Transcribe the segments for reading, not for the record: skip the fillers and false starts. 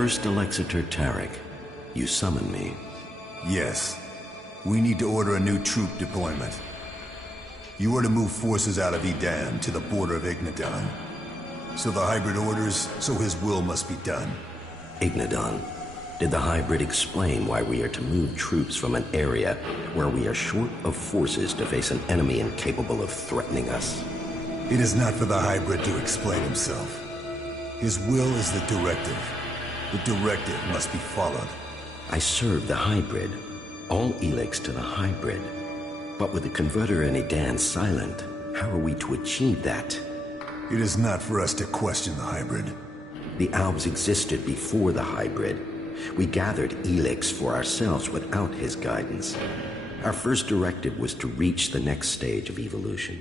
First Alexitor Tarek, you summoned me. Yes. We need to order a new troop deployment. You are to move forces out of Edan to the border of Ignidan. So the hybrid orders, so his will must be done. Ignidan, did the hybrid explain why we are to move troops from an area where we are short of forces to face an enemy incapable of threatening us? It is not for the hybrid to explain himself. His will is the directive. The directive must be followed. I serve the hybrid. All Elex to the hybrid. But with the converter in Edan silent, how are we to achieve that? It is not for us to question the hybrid. The Albs existed before the hybrid. We gathered Elex for ourselves without his guidance. Our first directive was to reach the next stage of evolution.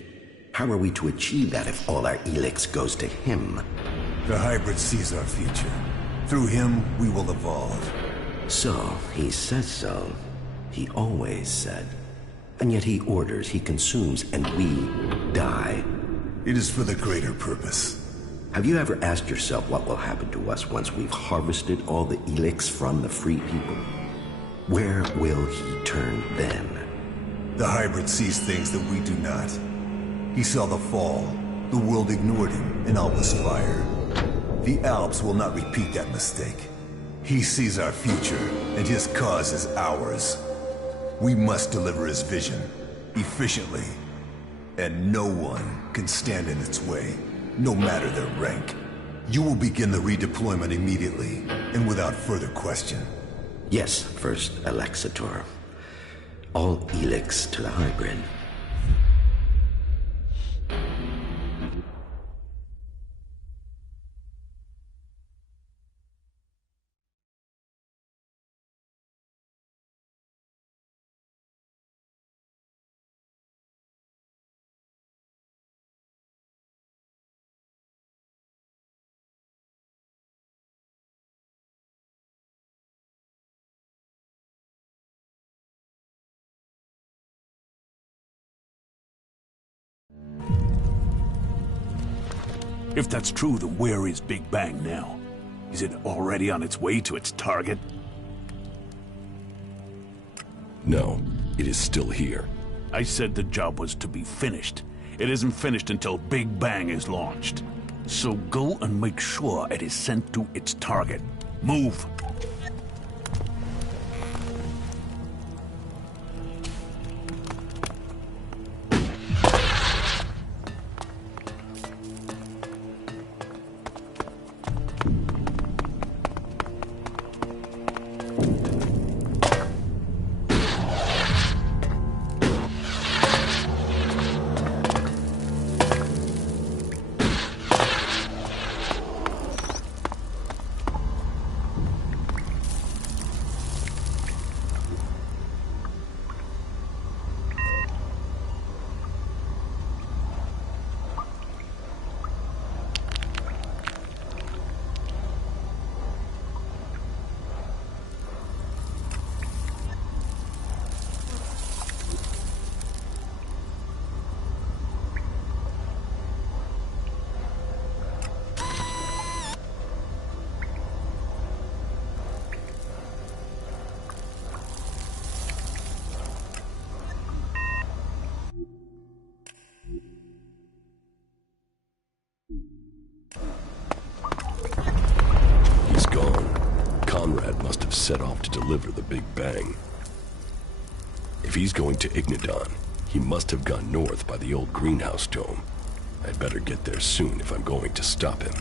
How are we to achieve that if all our Elex goes to him? The hybrid sees our future. Through him, we will evolve. So, he says so. He always said. And yet he orders, he consumes, and we die. It is for the greater purpose. Have you ever asked yourself what will happen to us once we've harvested all the Elex from the free people? Where will he turn then? The hybrid sees things that we do not. He saw the fall. The world ignored him, and all was fire. The Alps will not repeat that mistake. He sees our future, and his cause is ours. We must deliver his vision, efficiently. And no one can stand in its way, no matter their rank. You will begin the redeployment immediately, and without further question. Yes, First Alexitor. All Elex to the hybrid. If that's true, then where is Big Bang now? Is it already on its way to its target? No, it is still here. I said the job was to be finished. It isn't finished until Big Bang is launched. So go and make sure it is sent to its target. Move! Set off to deliver the Big Bang. If he's going to Ignidan, he must have gone north by the old greenhouse dome. I'd better get there soon if I'm going to stop him.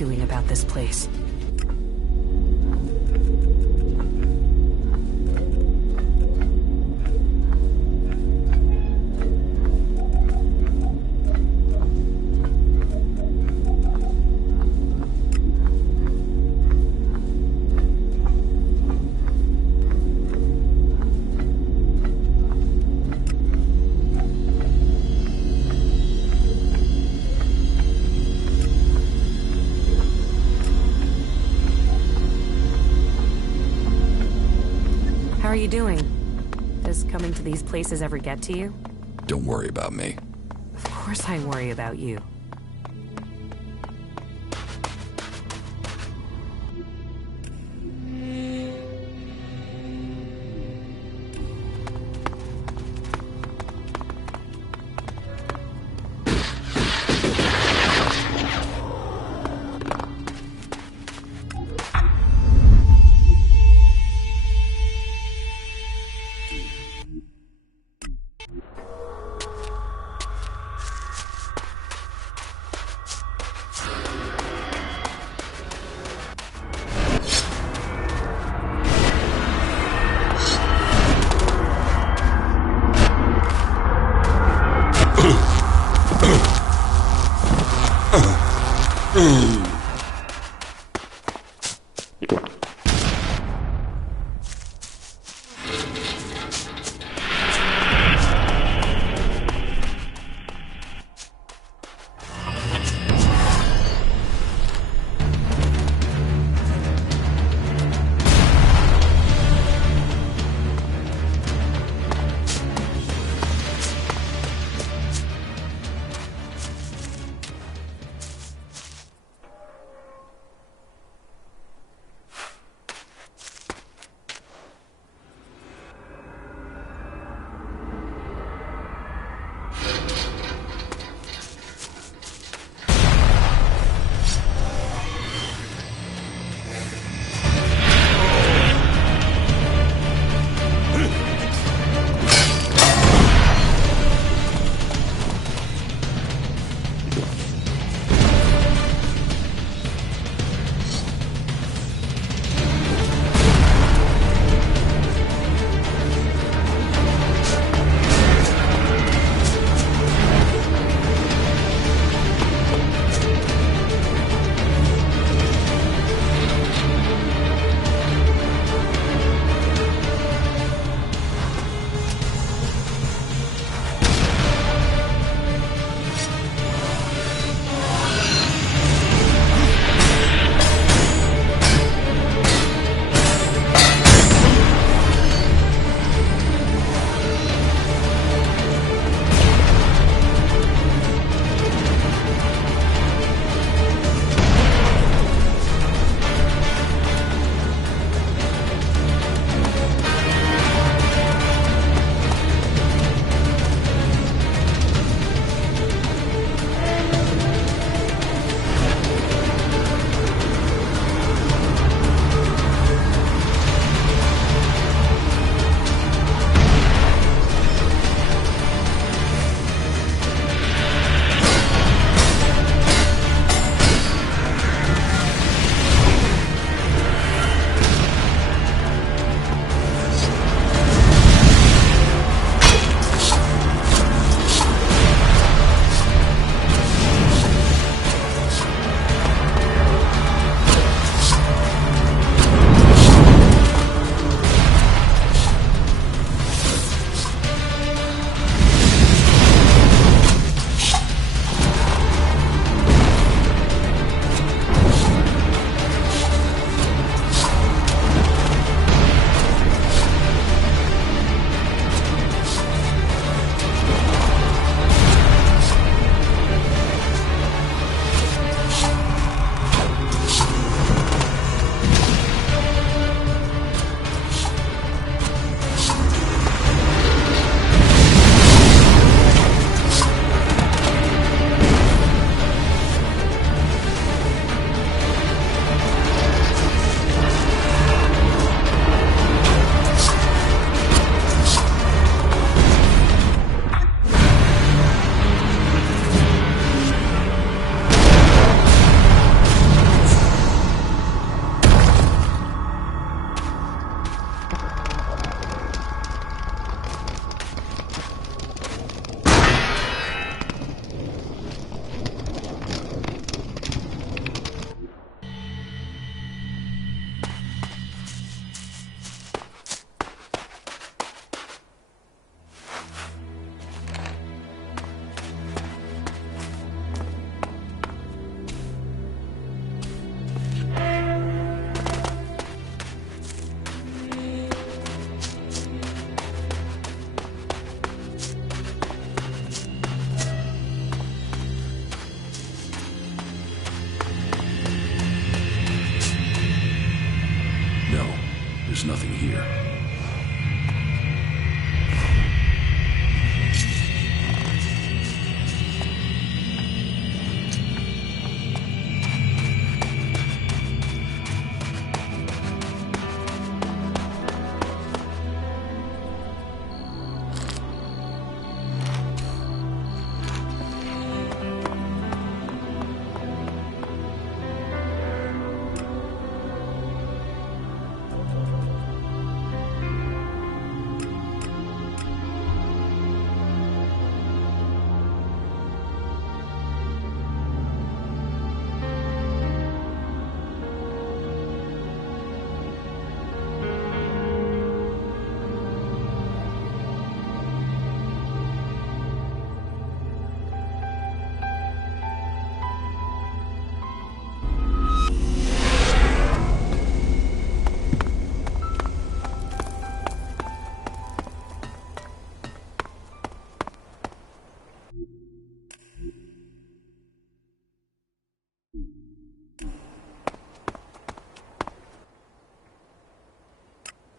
feeling about this place. How are you doing? Does coming to these places ever get to you? Don't worry about me. Of course I worry about you. There's nothing here.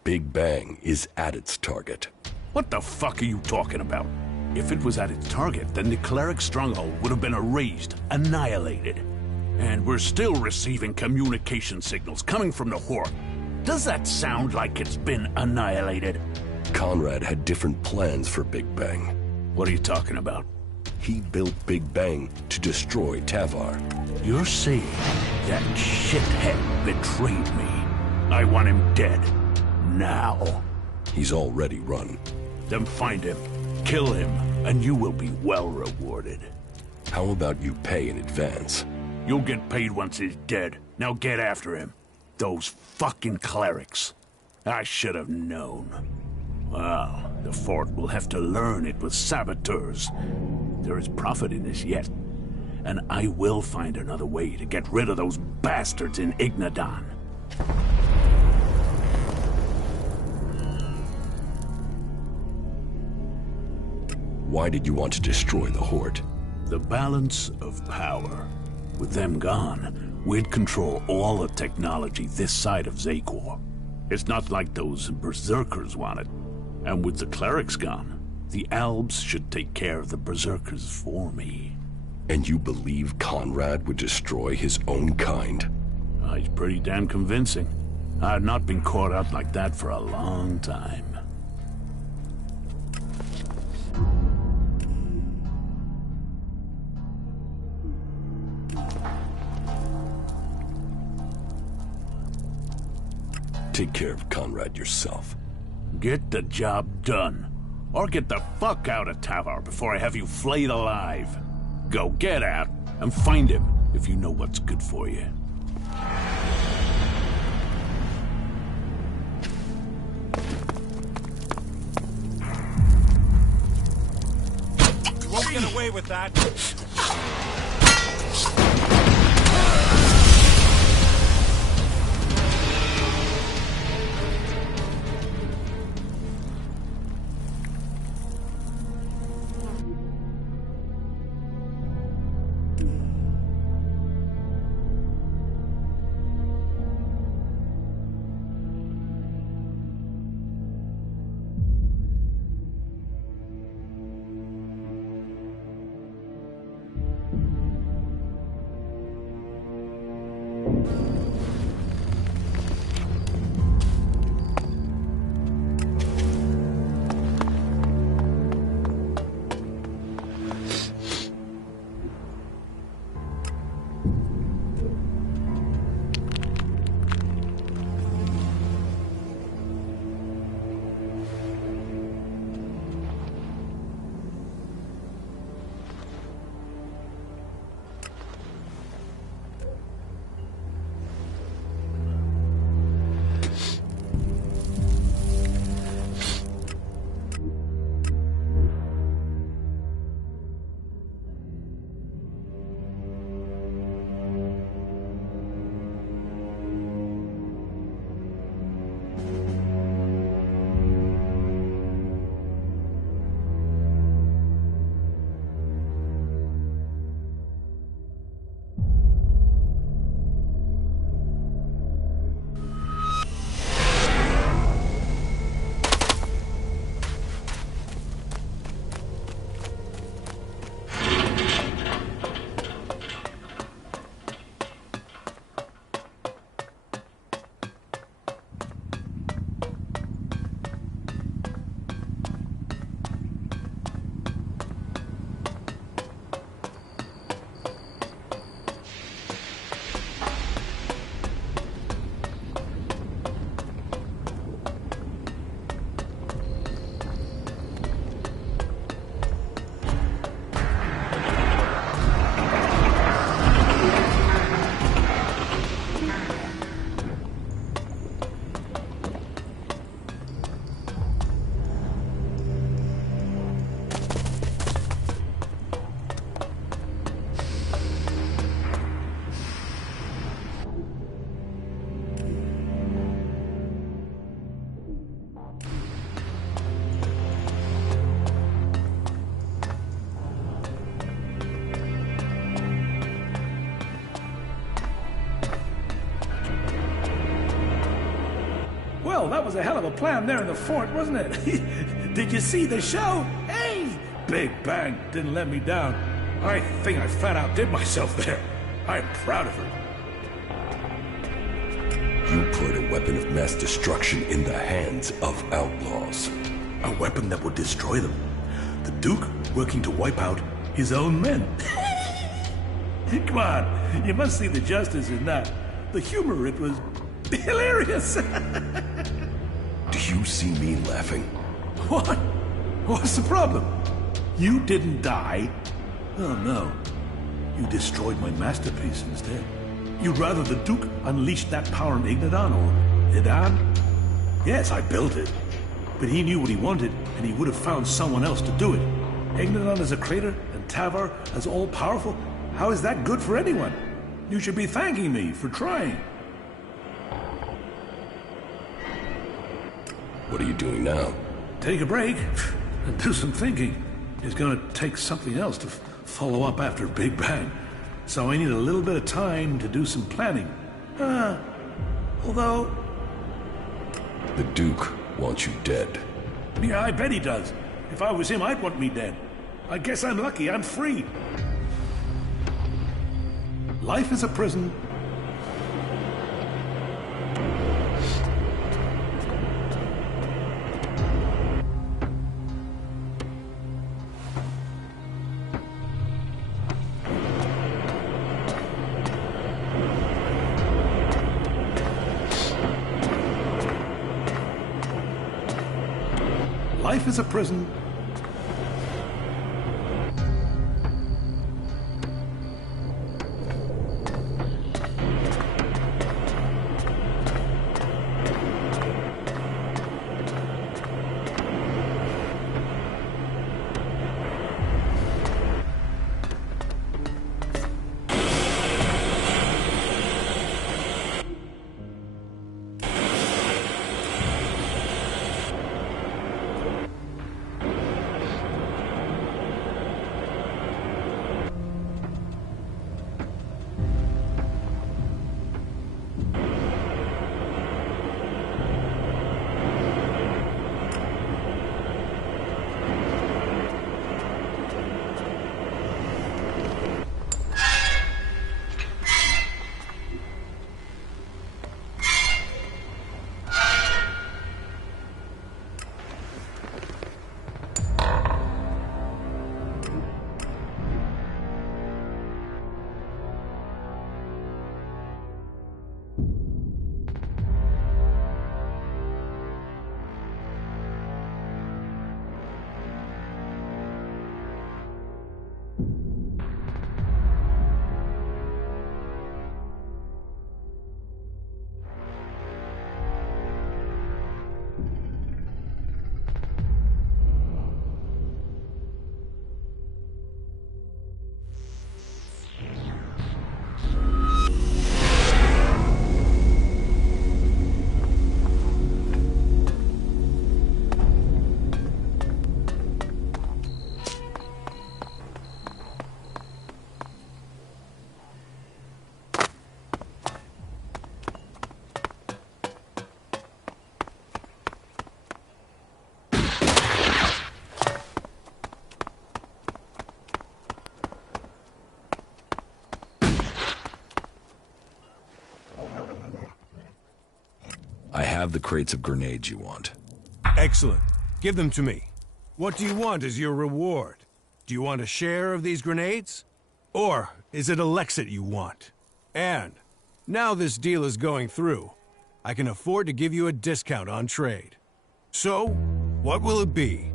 Big Bang is at its target. What the fuck are you talking about? If it was at its target, then the cleric stronghold would have been erased, annihilated. And we're still receiving communication signals coming from the Horde. Does that sound like it's been annihilated? Conrad had different plans for Big Bang. What are you talking about? He built Big Bang to destroy Tavar. You're saying that shithead betrayed me. I want him dead. Now. He's already run. Then find him, kill him, and you will be well rewarded. How about you pay in advance? You'll get paid once he's dead. Now get after him. Those fucking clerics. I should have known. Well, the fort will have to learn it with saboteurs. There is profit in this yet. And I will find another way to get rid of those bastards in Ignadon. Why did you want to destroy the Horde? The balance of power. With them gone, we'd control all the technology this side of Xacor. It's not like those berserkers want it. And with the clerics gone, the Albs should take care of the berserkers for me. And you believe Conrad would destroy his own kind? He's pretty damn convincing. I've not been caught out like that for a long time. Take care of Conrad yourself. Get the job done. Or get the fuck out of Tavar before I have you flayed alive. Go get out and find him if you know what's good for you. You won't get away with that. Well, that was a hell of a plan there in the fort, wasn't it? Did you see the show? Hey! Big Bang didn't let me down. I think I flat out did myself there. I'm proud of her. You put a weapon of mass destruction in the hands of outlaws. A weapon that would destroy them. The Duke working to wipe out his own men. Come on, you must see the justice in that. The humor, it was hilarious. Do you see me laughing? What? What's the problem? You didn't die. Oh no. You destroyed my masterpiece instead. You'd rather the Duke unleashed that power on Ignadon or Idan? Yes, I built it. But he knew what he wanted, and he would have found someone else to do it. Ignadon as a traitor, and Tavar as all-powerful? How is that good for anyone? You should be thanking me for trying. What are you doing now? Take a break and do some thinking. It's gonna take something else to follow up after Big Bang. So I need a little bit of time to do some planning. Although... The Duke wants you dead. Yeah, I bet he does. If I was him, I'd want me dead. I guess I'm lucky. I'm free. Life is a prison. Life is a prison. I have the crates of grenades you want. Excellent. Give them to me. What do you want as your reward? Do you want a share of these grenades? Or is it a Lexit you want? And now this deal is going through, I can afford to give you a discount on trade. So, what will it be?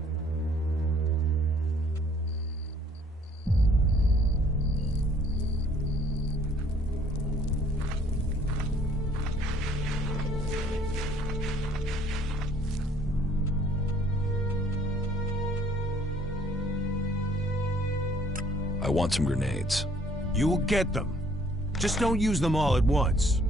I want some grenades. You will get them. Just don't use them all at once.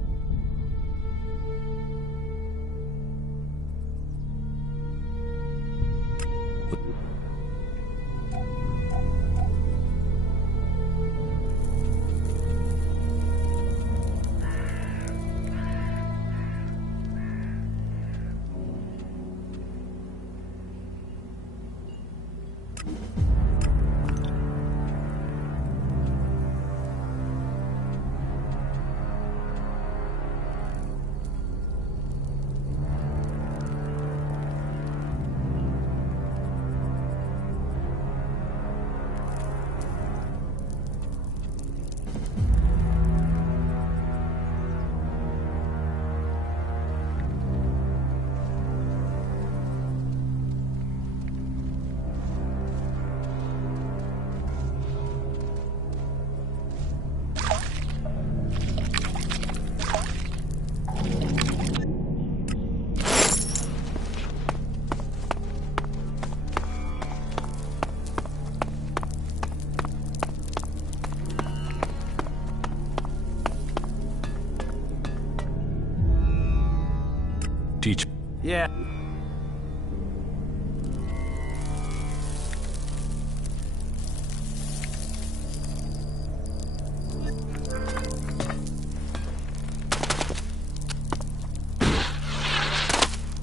teach... Yeah.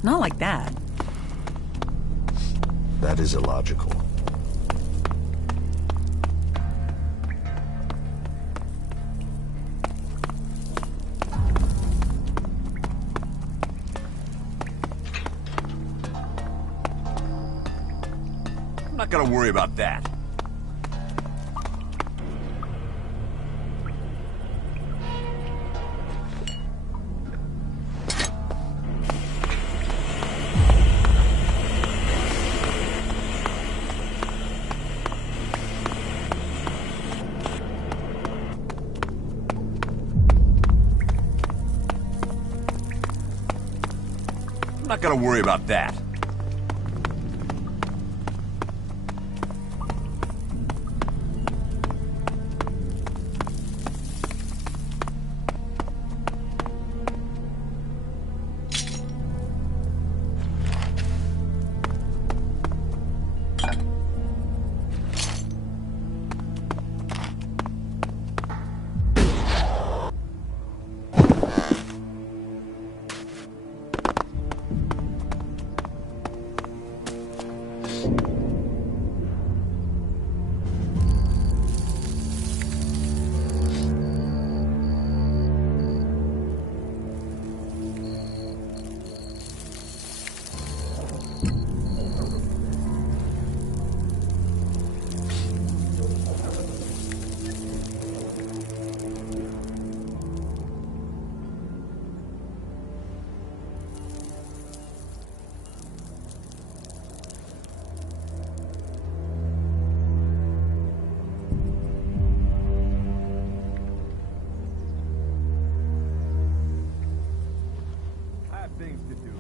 Not like that. That is illogical. I'm not gonna worry about that. I'm not gonna worry about that. Things to do.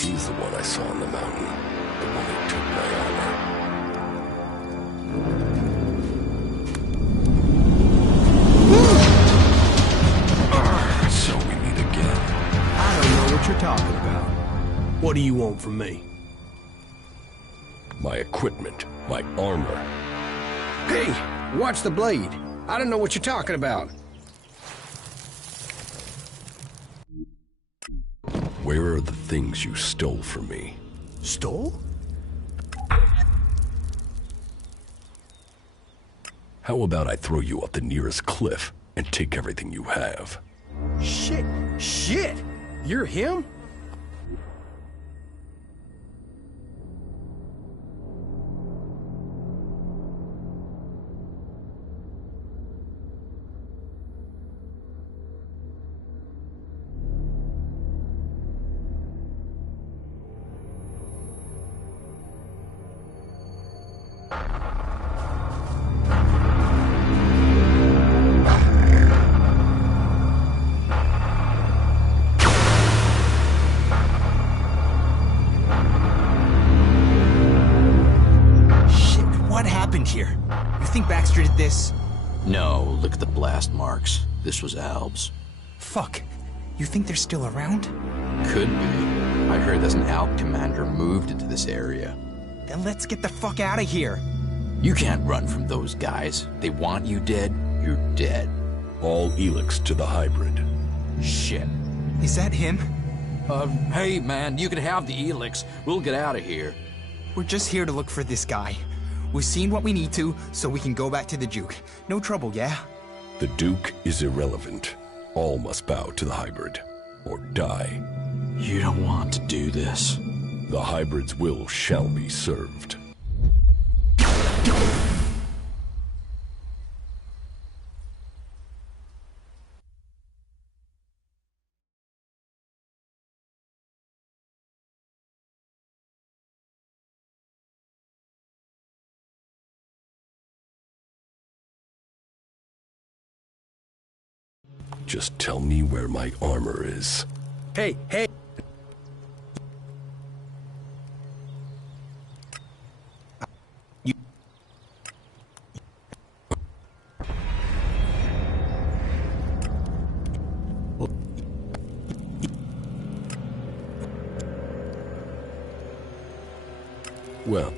He's the one I saw on the mountain. The one who took my armor. So we meet again. I don't know what you're talking about. What do you want from me? My equipment, my armor. Hey, watch the blade. I don't know what you're talking about. Where are the things you stole from me? Stole? How about I throw you off the nearest cliff and take everything you have? Shit! You're him? Here. You think Baxter did this? No, look at the blast marks. This was Albs. Fuck. You think they're still around? Could be. I heard there's an Alb commander moved into this area. Then let's get the fuck out of here. You can't run from those guys. They want you dead, you're dead. All Elix to the hybrid. Shit. Is that him? Hey man, you can have the Elix. We'll get out of here. We're just here to look for this guy. We've seen what we need to, so we can go back to the Duke. No trouble, yeah? The Duke is irrelevant. All must bow to the hybrid, or die. You don't want to do this. The hybrid's will shall be served. Just tell me where my armor is. Hey! Well...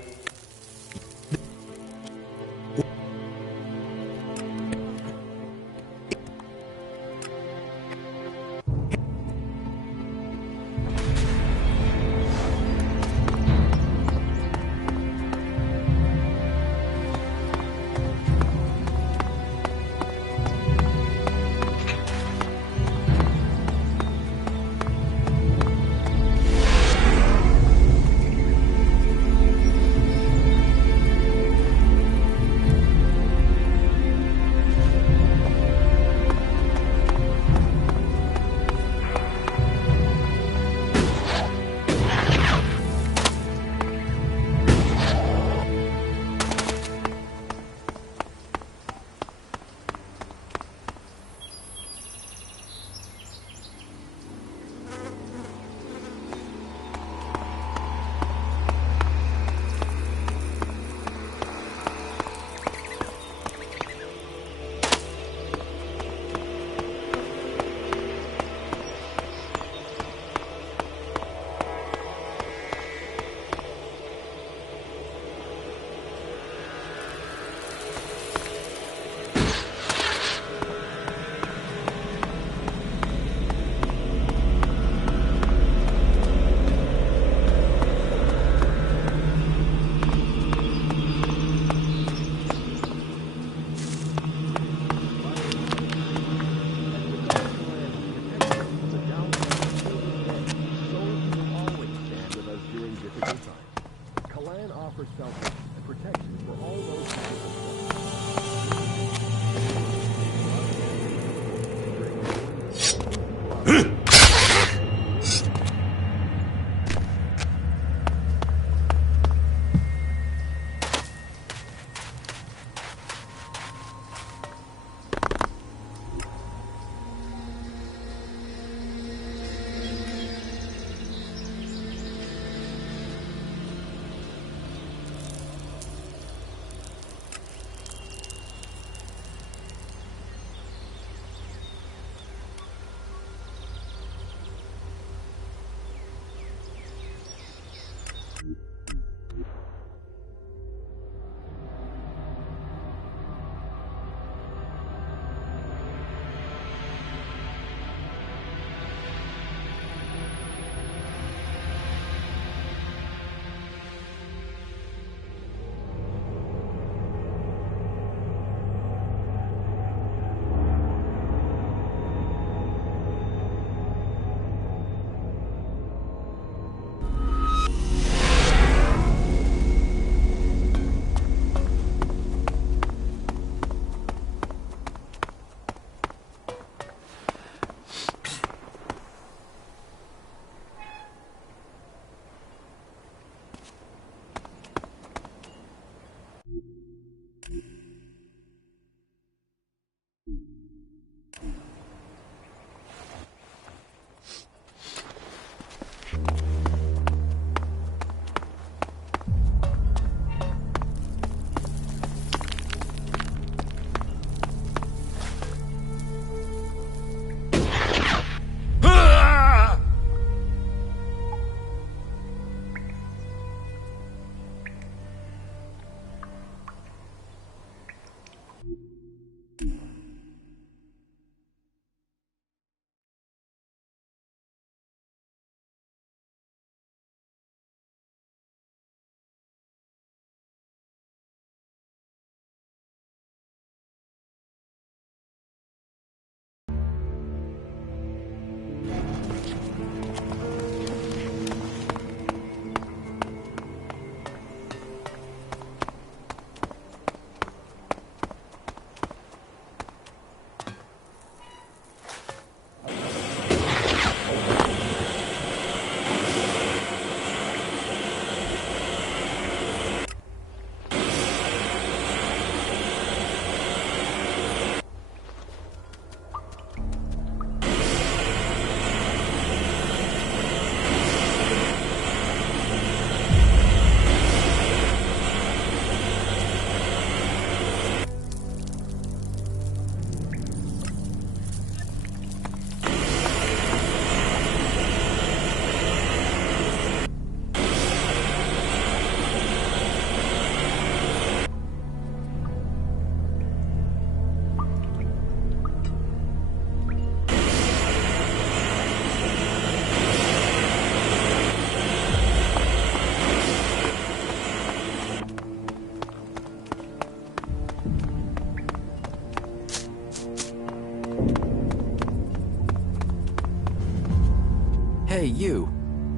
Hey, you.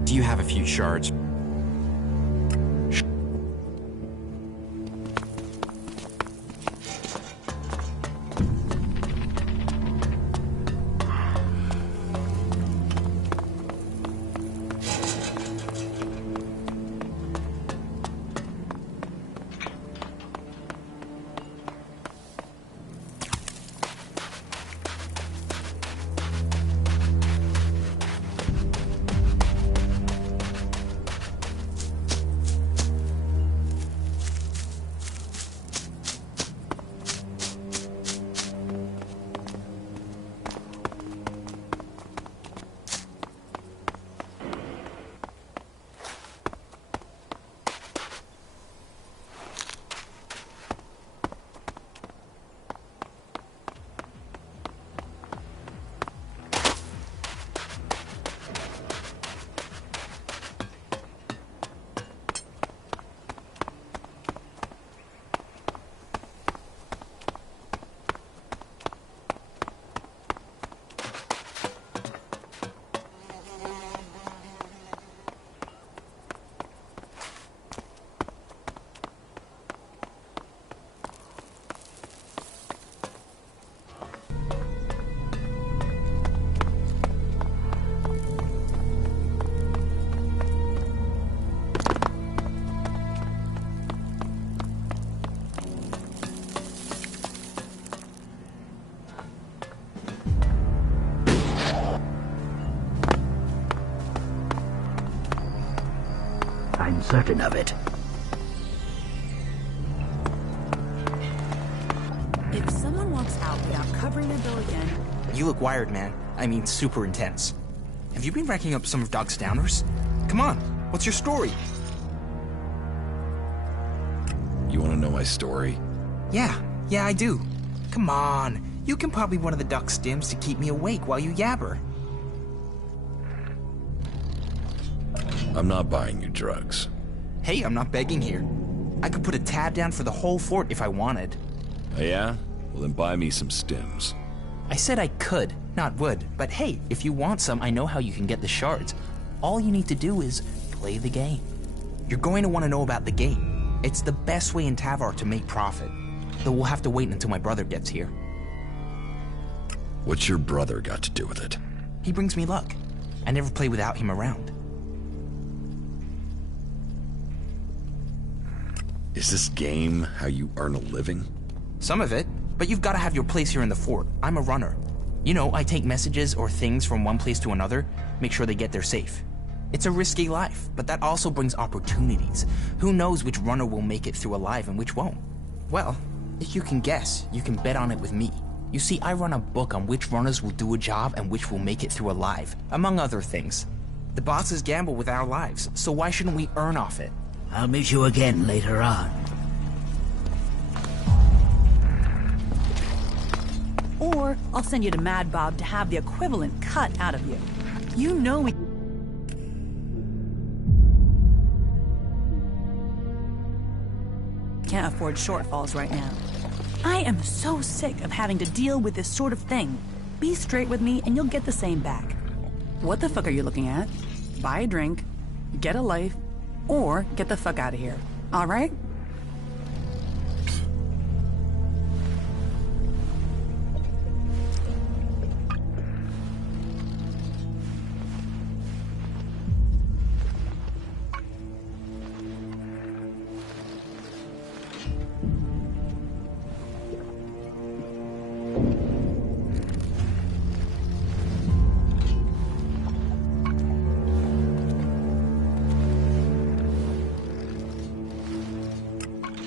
Do you have a few shards? I'm certain of it. If someone walks out without covering their bill again... You look wired, man. I mean, super intense. Have you been racking up some of Doc's downers? Come on, what's your story? You want to know my story? Yeah, I do. Come on, you can pop me one of the Doc stims to keep me awake while you yabber. I'm not buying you drugs. Hey, I'm not begging here. I could put a tab down for the whole fort if I wanted. Oh, yeah? Well, then buy me some stims. I said I could, not would. But hey, if you want some, I know how you can get the shards. All you need to do is play the game. You're going to want to know about the game. It's the best way in Tavar to make profit. Though we'll have to wait until my brother gets here. What's your brother got to do with it? He brings me luck. I never play without him around. Is this game how you earn a living? Some of it, but you've got to have your place here in the fort. I'm a runner. You know, I take messages or things from one place to another, make sure they get there safe. It's a risky life, but that also brings opportunities. Who knows which runner will make it through alive and which won't? Well, if you can guess, you can bet on it with me. You see, I run a book on which runners will do a job and which will make it through alive, among other things. The bosses gamble with our lives, so why shouldn't we earn off it? I'll meet you again later on. Or I'll send you to Mad Bob to have the equivalent cut out of you. You know we... can't afford shortfalls right now. I am so sick of having to deal with this sort of thing. Be straight with me and you'll get the same back. What the fuck are you looking at? Buy a drink, get a life, or get the fuck out of here. All right?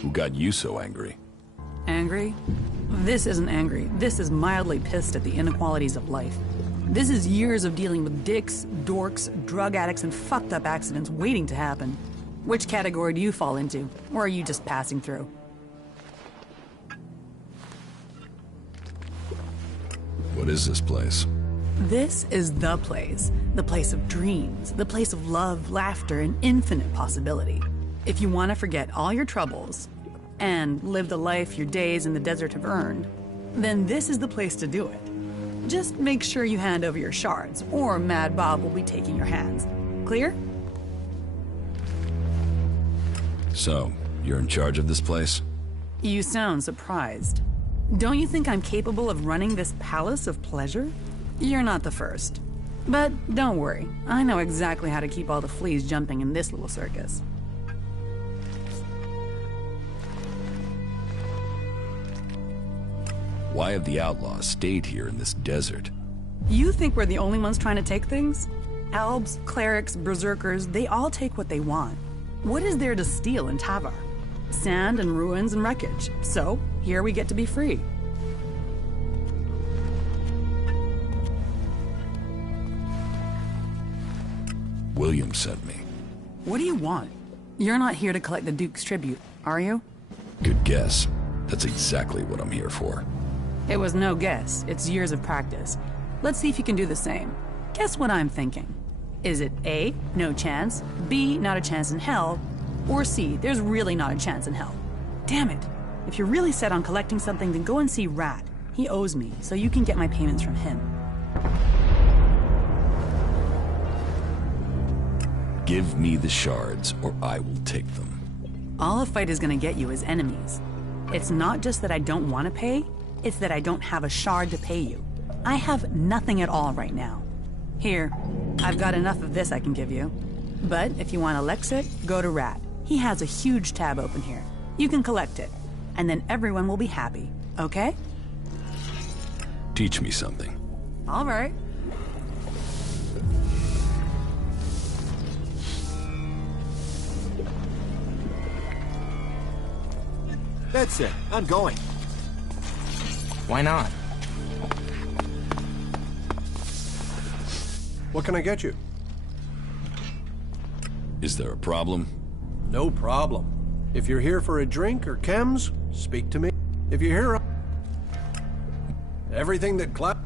Who got you so angry? Angry? This isn't angry. This is mildly pissed at the inequalities of life. This is years of dealing with dicks, dorks, drug addicts, and fucked up accidents waiting to happen. Which category do you fall into? Or are you just passing through? What is this place? This is the place. The place of dreams. The place of love, laughter, and infinite possibility. If you want to forget all your troubles and live the life your days in the desert have earned, then this is the place to do it. Just make sure you hand over your shards, or Mad Bob will be taking your hands. Clear? So, you're in charge of this place? You sound surprised. Don't you think I'm capable of running this palace of pleasure? You're not the first. But don't worry, I know exactly how to keep all the fleas jumping in this little circus. Why have the outlaws stayed here in this desert? You think we're the only ones trying to take things? Elves, clerics, berserkers, they all take what they want. What is there to steal in Tavar? Sand and ruins and wreckage. So, here we get to be free. William sent me. What do you want? You're not here to collect the Duke's tribute, are you? Good guess. That's exactly what I'm here for. It was no guess. It's years of practice. Let's see if you can do the same. Guess what I'm thinking. Is it A, no chance, B, not a chance in hell, or C, there's really not a chance in hell? Damn it. If you're really set on collecting something, then go and see Rat. He owes me, so you can get my payments from him. Give me the shards, or I will take them. All a fight is gonna get you is enemies. It's not just that I don't want to pay, it's that I don't have a shard to pay you. I have nothing at all right now. Here, I've got enough of this I can give you. But if you want Alexit, go to Rat. He has a huge tab open here. You can collect it, and then everyone will be happy, okay? Teach me something. All right. That's it. I'm going. Why not? What can I get you? Is there a problem? No problem. If you're here for a drink or chems, speak to me. If you're here... Everything that clap...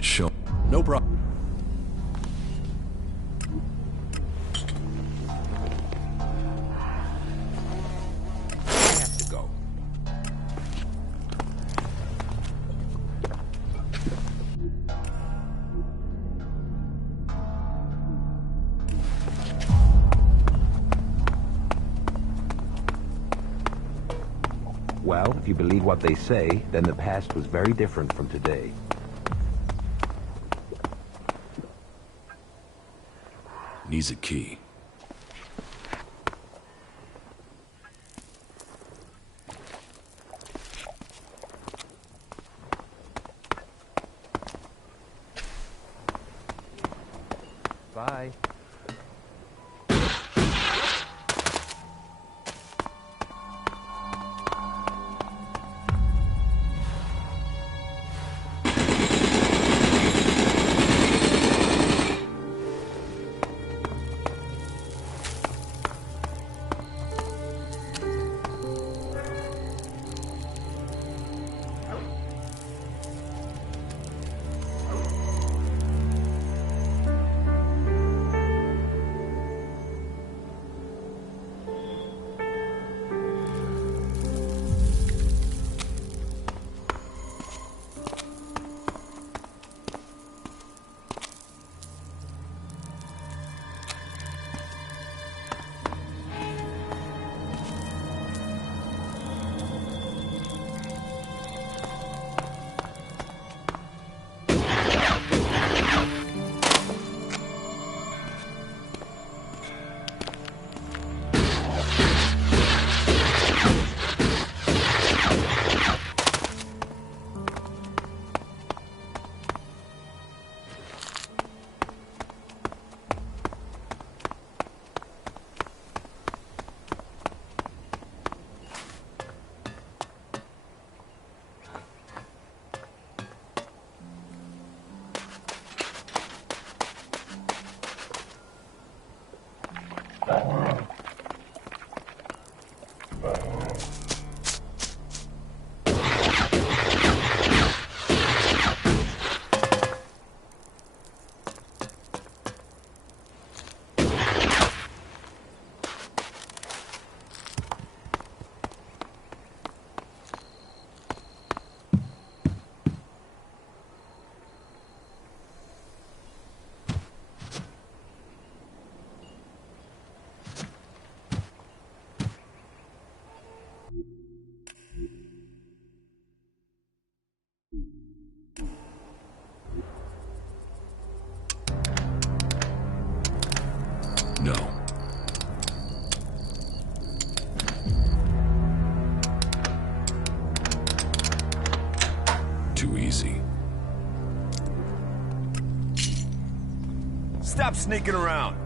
Show... No problem. I have to go. Well, if you believe what they say, then the past was very different from today. Needs a key. Bye. No. Too easy. Stop sneaking around.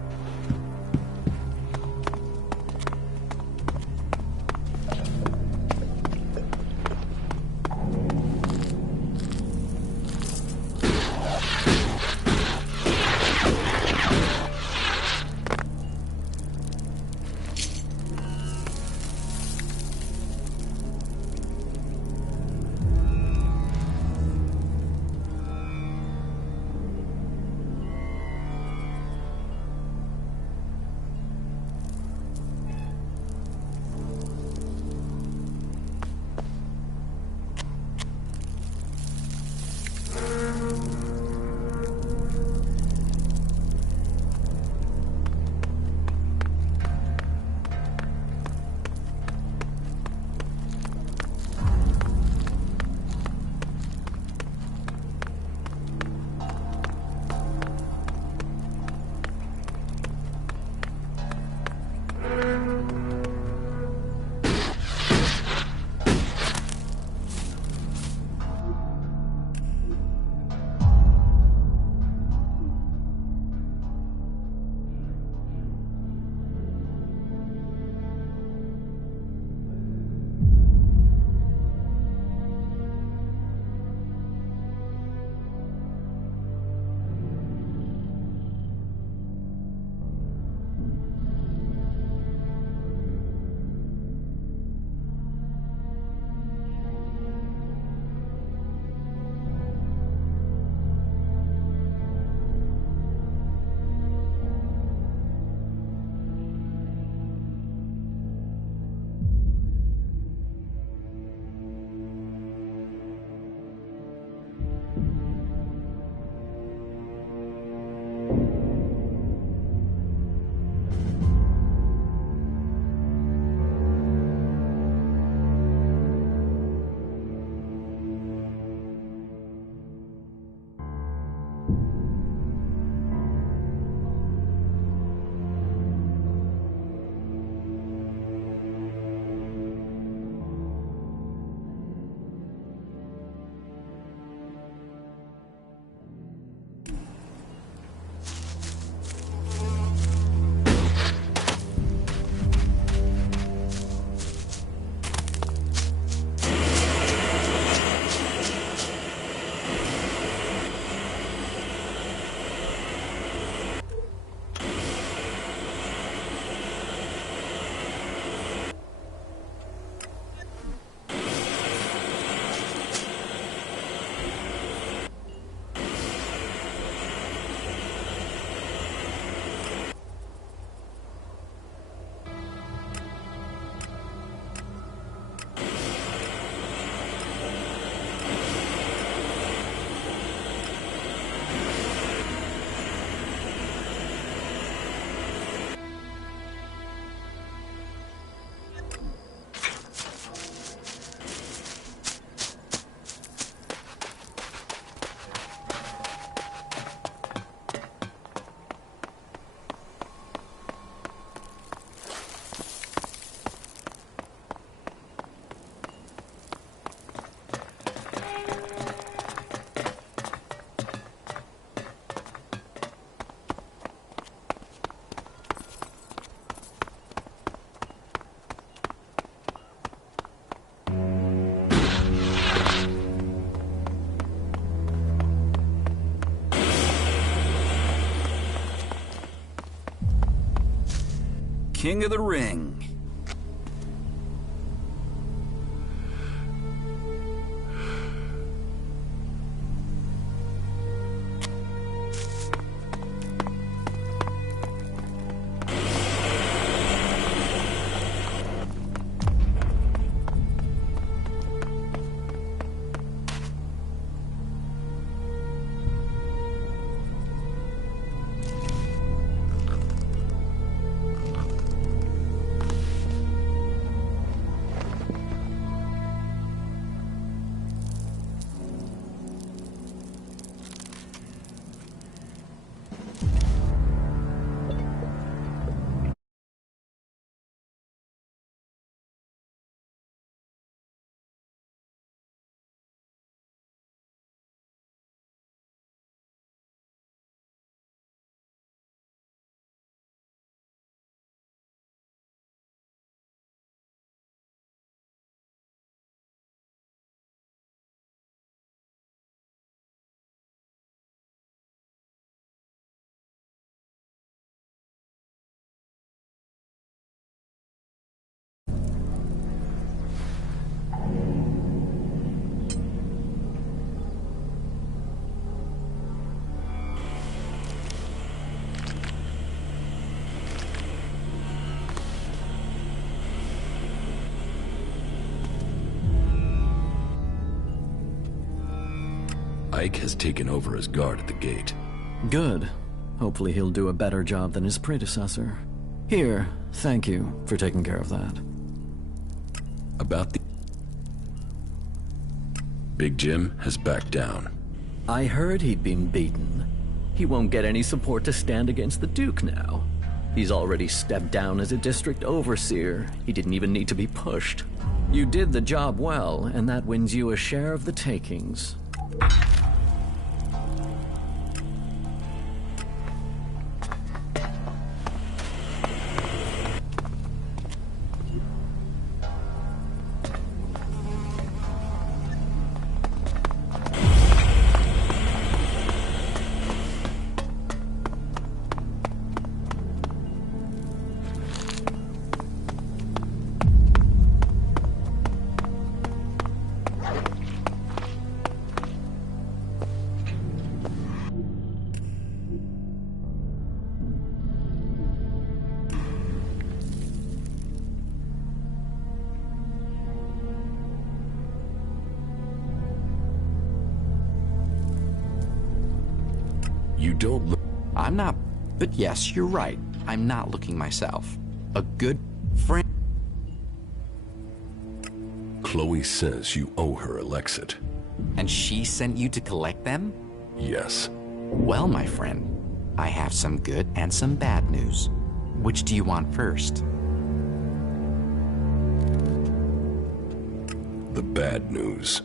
King of the Ring. Ike has taken over as guard at the gate. Good. Hopefully he'll do a better job than his predecessor. Here, thank you for taking care of that. About the... Big Jim has backed down. I heard he'd been beaten. He won't get any support to stand against the Duke now. He's already stepped down as a district overseer. He didn't even need to be pushed. You did the job well, and that wins you a share of the takings. You don't look... I'm not... But yes, you're right. I'm not looking myself. A good friend... Chloe says you owe her a Lexit. And she sent you to collect them? Yes. Well, my friend, I have some good and some bad news. Which do you want first? The bad news.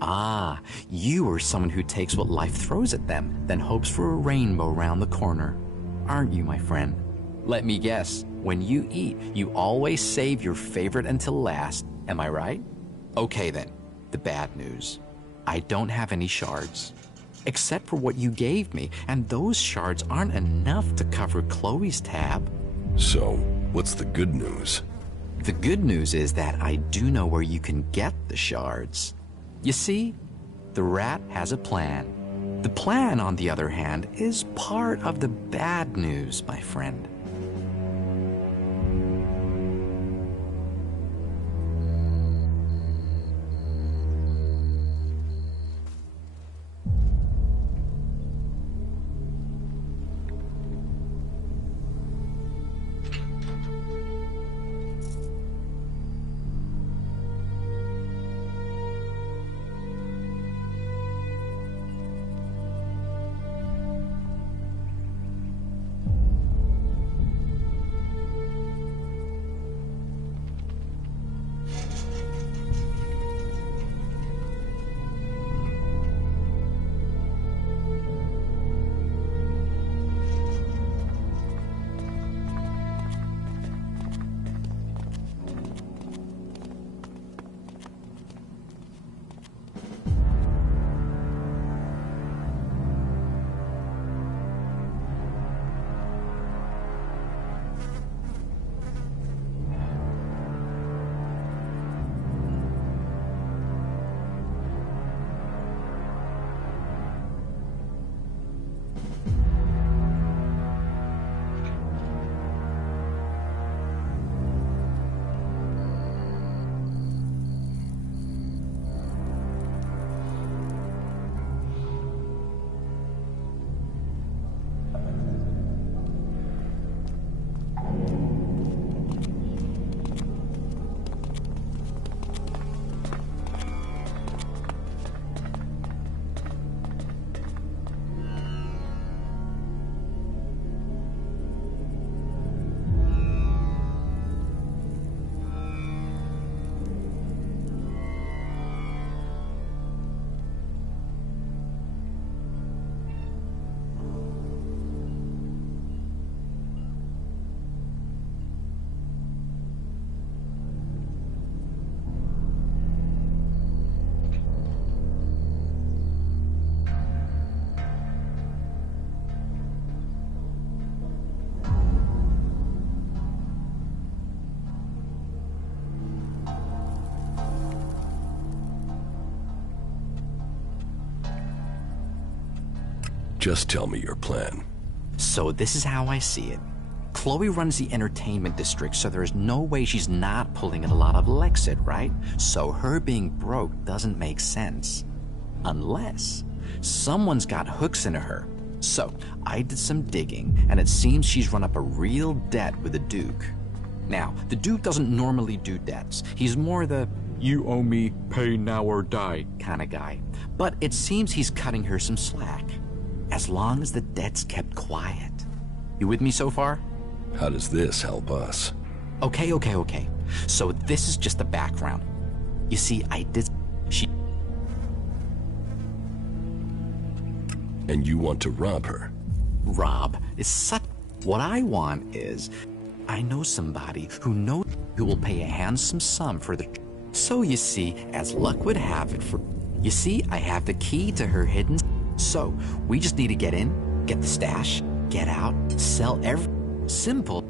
Ah, you are someone who takes what life throws at them, then hopes for a rainbow around the corner. Aren't you, my friend? Let me guess, when you eat, you always save your favorite until last, am I right? Okay then, the bad news. I don't have any shards. Except for what you gave me, and those shards aren't enough to cover Chloe's tab. So, what's the good news? The good news is that I do know where you can get the shards. You see, the rat has a plan. The plan, on the other hand, is part of the bad news, my friend. Just tell me your plan. So this is how I see it. Chloe runs the entertainment district, so there's no way she's not pulling in a lot of Lexit, right? So her being broke doesn't make sense. Unless Someone's got hooks into her. So, I did some digging, and it seems she's run up a real debt with the Duke. Now, the Duke doesn't normally do debts. He's more the, you owe me, pay now or die kind of guy. But it seems he's cutting her some slack. As long as the debt's kept quiet. You with me so far? How does this help us? Okay. So this is just the background. You see, And you want to rob her? Rob is such... What I want is... I know somebody who will pay a handsome sum for the... So you see, as luck would have it for... You see, I have the key to her hidden... So, we just need to get in, get the stash, get out, sell every... Simple.